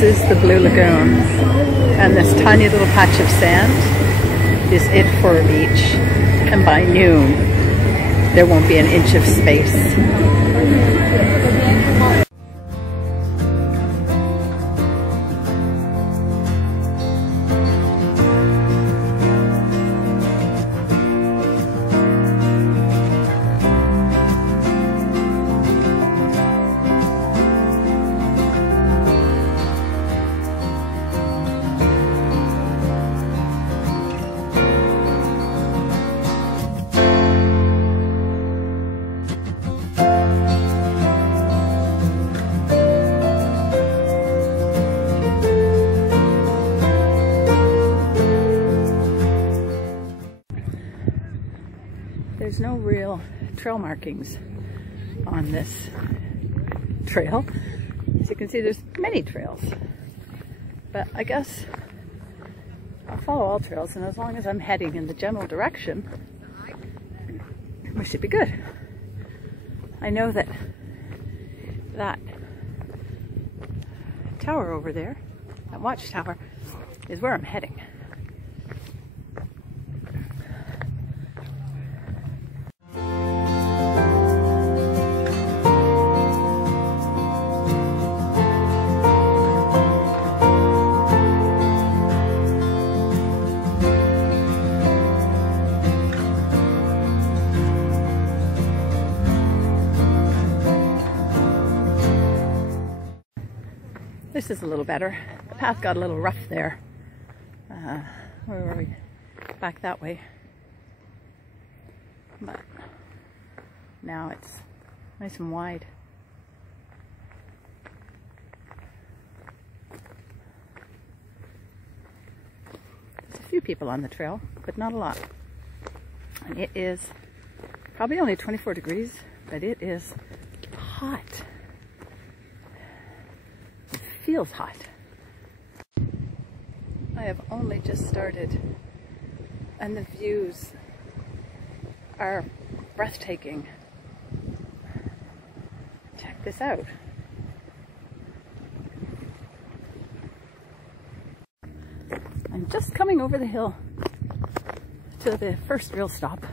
This is the Blue Lagoon, and this tiny little patch of sand is it for a beach, and by noon there won't be an inch of space. There's no real trail markings on this trail. As you can see, there's many trails, but I guess I'll follow all trails, and as long as I'm heading in the general direction, we should be good. I know that that tower over there, that watchtower, is where I'm heading. This is a little better. The path got a little rough there. Where were we? Back that way. But now it's nice and wide. There's a few people on the trail, but not a lot. And it is probably only 24 degrees, but it is hot. Feels hot. I have only just started, and the views are breathtaking. Check this out. I'm just coming over the hill to the first real stop.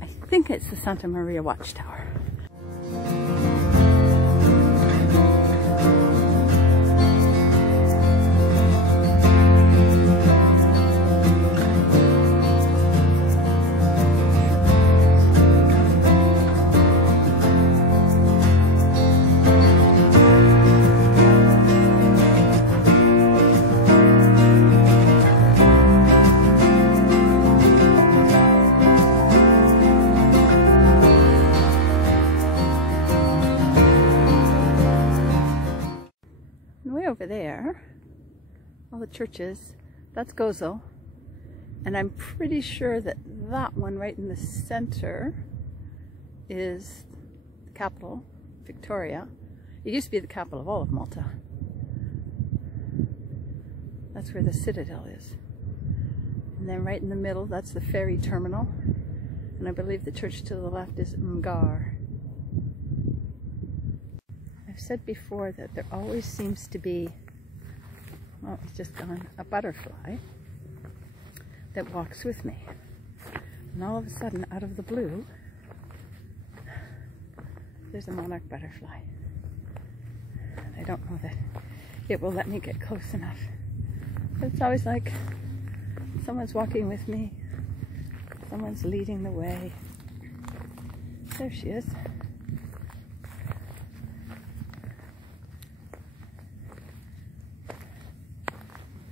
I think it's the Santa Maria Watchtower. Over there, all the churches, that's Gozo, and I'm pretty sure that that one right in the center is the capital, Victoria. It used to be the capital of all of Malta. That's where the citadel is. And then right in the middle, that's the ferry terminal, and I believe the church to the left is Mgar. I've said before that there always seems to be, well, it's just gone, a butterfly that walks with me. And all of a sudden, out of the blue, there's a monarch butterfly. I don't know that it will let me get close enough. But it's always like someone's walking with me, someone's leading the way. There she is.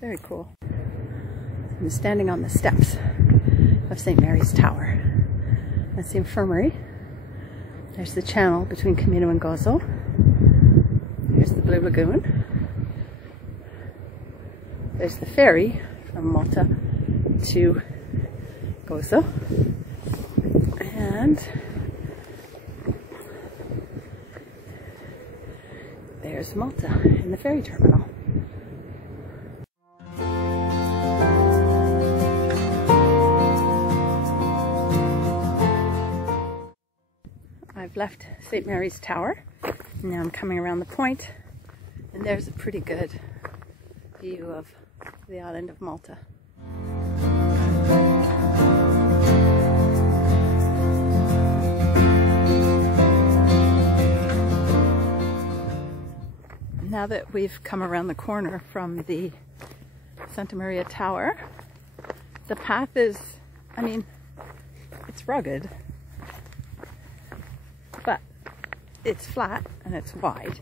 Very cool. I'm standing on the steps of St. Mary's Tower. That's the infirmary. There's the channel between Comino and Gozo. There's the Blue Lagoon. There's the ferry from Malta to Gozo. And there's Malta in the ferry terminal. I've left St. Mary's Tower Now I'm coming around the point, and there's a pretty good view of the island of Malta. Now that we've come around the corner from the Santa Maria Tower, the path is, I mean, it's rugged, but it's flat and it's wide.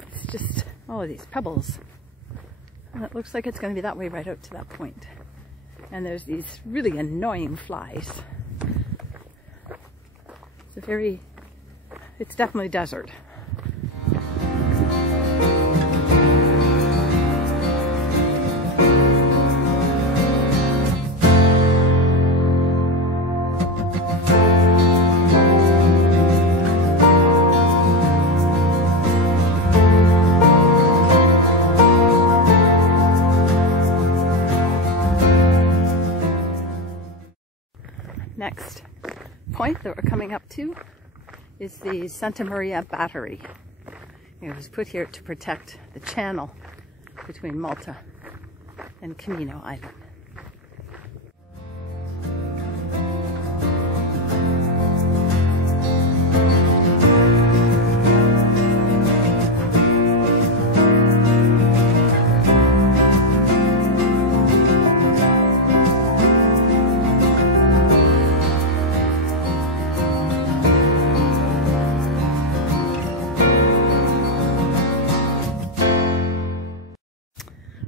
It's just all of these pebbles. And it looks like it's going to be that way right out to that point. And there's these really annoying flies. It's definitely desert. Next point that we're coming up to is the Santa Maria Battery. It was put here to protect the channel between Malta and Comino Island.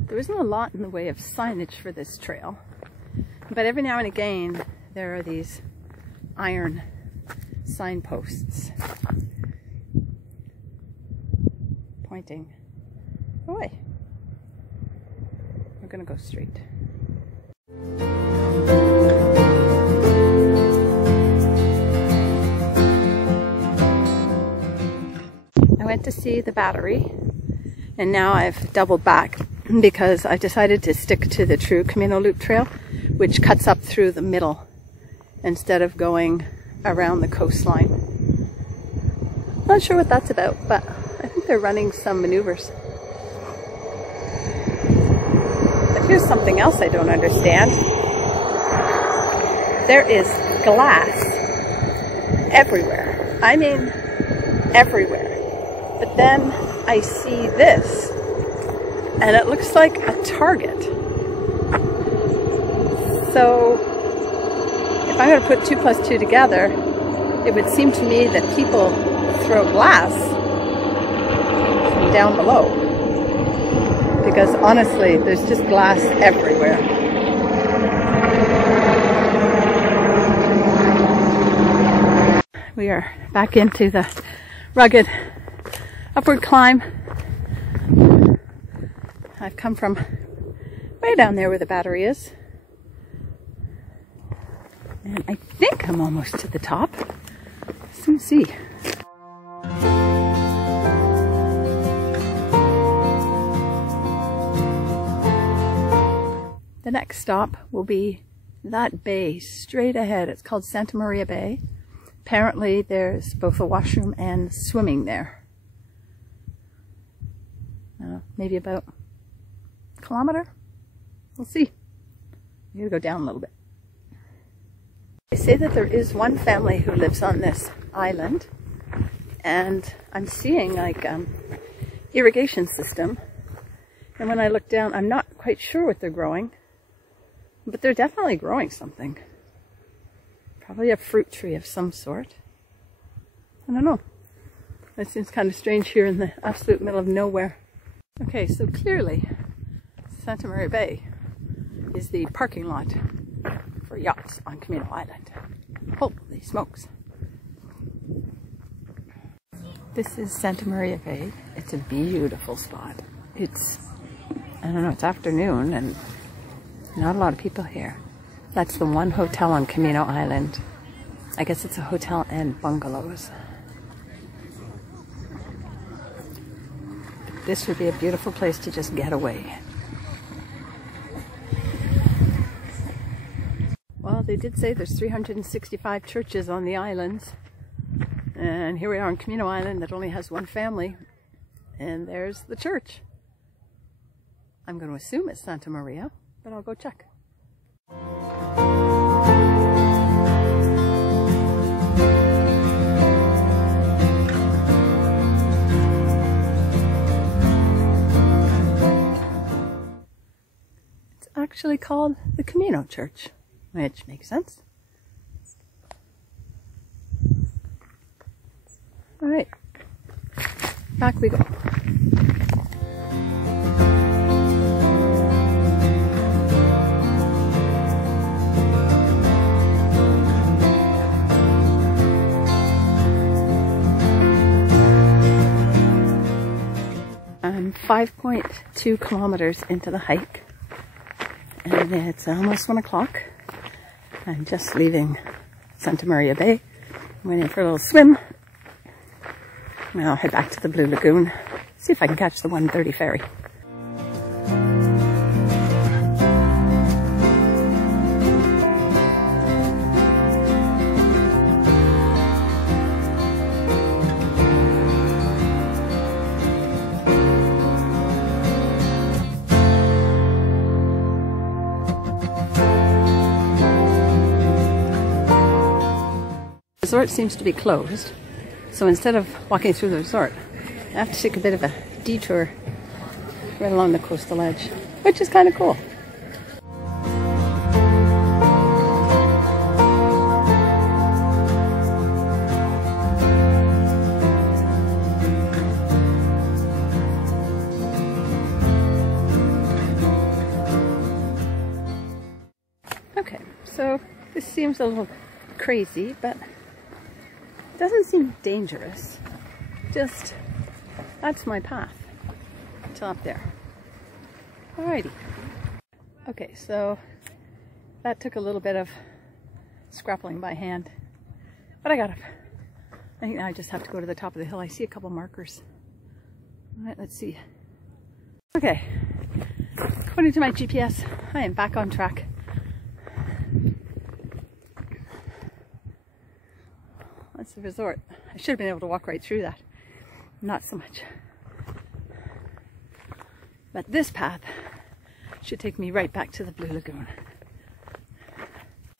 There isn't a lot in the way of signage for this trail, but every now and again there are these iron signposts pointing away. We're going to go straight. I went to see the battery, and now I've doubled back because I decided to stick to the true Comino Loop Trail, which cuts up through the middle instead of going around the coastline. Not sure what that's about, but I think they're running some maneuvers. But here's something else I don't understand. There is glass everywhere. I mean, everywhere. But then I see this, and it looks like a target. So if I'm going to put 2 plus 2 together, it would seem to me that people throw glass from down below. Because honestly, there's just glass everywhere. We are back into the rugged upward climb. I've come from way down there where the battery is. And I think I'm almost to the top. Let's see. The next stop will be that bay straight ahead. It's called Santa Maria Bay. Apparently there's both a washroom and swimming there. Maybe about a kilometer? We'll see. I'm gonna go down a little bit. They say that there is one family who lives on this island, and I'm seeing like irrigation system. And when I look down, I'm not quite sure what they're growing, but they're definitely growing something. Probably a fruit tree of some sort. I don't know. It seems kind of strange here in the absolute middle of nowhere. Okay, so clearly Santa Maria Bay is the parking lot for yachts on Comino Island. Holy smokes. This is Santa Maria Bay. It's a beautiful spot. It's, I don't know, it's afternoon and not a lot of people here. That's the one hotel on Comino Island. I guess it's a hotel and bungalows. This would be a beautiful place to just get away. Well, they did say there's 365 churches on the islands, And here we are on Comino Island that only has one family, and there's the church. I'm going to assume it's Santa Maria, but I'll go check. It's actually called the Comino Church, which makes sense. All right, back we go. I'm 5.2 kilometers into the hike, and it's almost 1 o'clock. I'm just leaving Santa Maria Bay. I'm waiting for a little swim. Now I'll head back to the Blue Lagoon, see if I can catch the 1:30 ferry. The resort seems to be closed. So instead of walking through the resort, I have to take a bit of a detour right along the coastal edge, which is kind of cool. Okay, so this seems a little crazy, but doesn't seem dangerous. Just, that's my path till up there. Alrighty. Okay, so that took a little bit of scrappling by hand, but I got up. I think now I just have to go to the top of the hill. I see a couple markers. Alright, let's see. Okay, according to my GPS, I am back on track. That's the resort. I should have been able to walk right through that. Not so much. But this path should take me right back to the Blue Lagoon.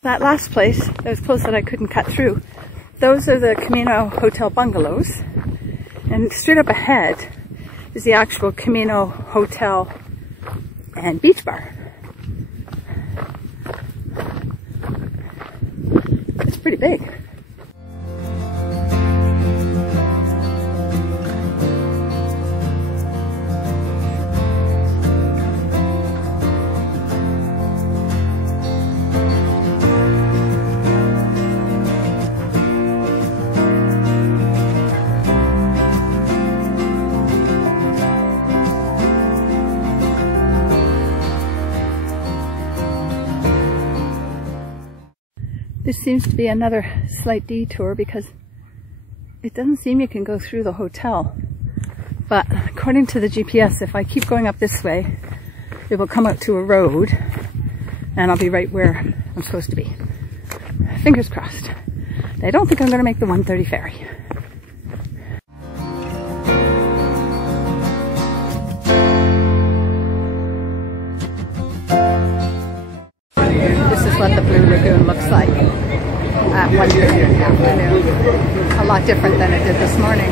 That last place that was close that I couldn't cut through, those are the Comino Hotel bungalows. And straight up ahead is the actual Comino Hotel and beach bar. It's pretty big. This seems to be another slight detour because it doesn't seem you can go through the hotel. But according to the GPS, if I keep going up this way, it will come out to a road and I'll be right where I'm supposed to be. Fingers crossed. I don't think I'm going to make the 1:30 ferry. This is what the Blue Lagoon looks like at 1:30 in the afternoon. A lot different than it did this morning.